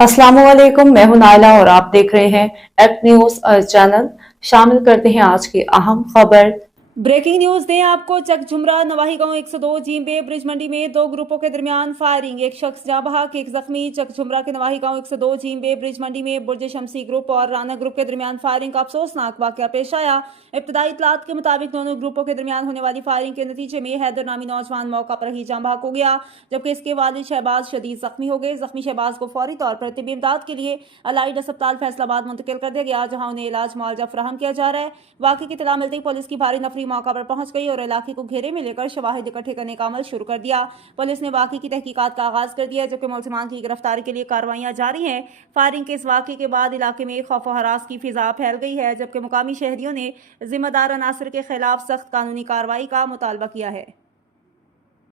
अस्सलाम वालेकुम, मैं हूं नाइला और आप देख रहे हैं एक्ट न्यूज चैनल। शामिल करते हैं आज की अहम खबर। ब्रेकिंग न्यूज दें आपको। चकझुमरा नवाही गांव 102 जींबे ब्रिज मंडी में दो ग्रुपों के दरमियान फायरिंग, एक शख्स जाँ बहक एक जख्मी। चकझुमरा के नवाही गांव 102 जींबे ब्रिज मंडी में बुर्ज शमसी ग्रुप और राना ग्रुप के दरमियान फायरिंग का अफसोसनाक वाकया पेश आया। इब्तदाई इतलात के मुताबिक दोनों ग्रुपों के दरमियान होने वाली फायरिंग के नतीजे में हैदर नामी नौजवान मौका पर ही जाँ बहक हो गया, जबकि इसके वालिद शहबाज शदीद जख्मी हो गए। जख्मी शहबाज को फौरी तौर पर तिब्बी इमदाद के लिए अलाइड अस्पताल फैसलाबाद मुंतकिल कर दिया गया, जहां उन्हें इलाज मुआवजा फराहम किया जा रहा है। वाकई की इत्तला मिलते ही पुलिस की भारी नफरी मौका पर पहुंच गई और इलाके को घेरे में लेकर शवाहिद इकट्ठे करने का अमल शुरू कर दिया। पुलिस ने वाकई की तहकीकात का आगाज कर दिया, जबकि मुलजिमान की गिरफ्तारी के लिए कार्रवाइयां जारी हैं। फायरिंग के इस वाकये के बाद इलाके में खौफ व हरास की फिजा फैल गई है, जबकि मुकामी शहरियों ने जिम्मेदार अनासर के खिलाफ सख्त कानूनी कार्रवाई का मुतालबा किया है।